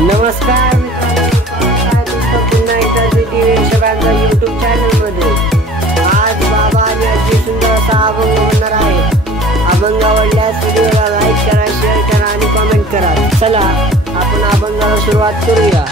नमस्कार मित्रांनो, पुन्हा एकदा सिटी रेषकांचा यूट्यूब चॅनलमध्ये आज बाबा आणि आजी सुंदर असा अभंग म्हणणार आहे। अभंग आवडल्यास व्हिडिओला लाईक करा, शेअर करा आणि कमेंट करा। चला आपण अभंगाला सुरुवात करूया।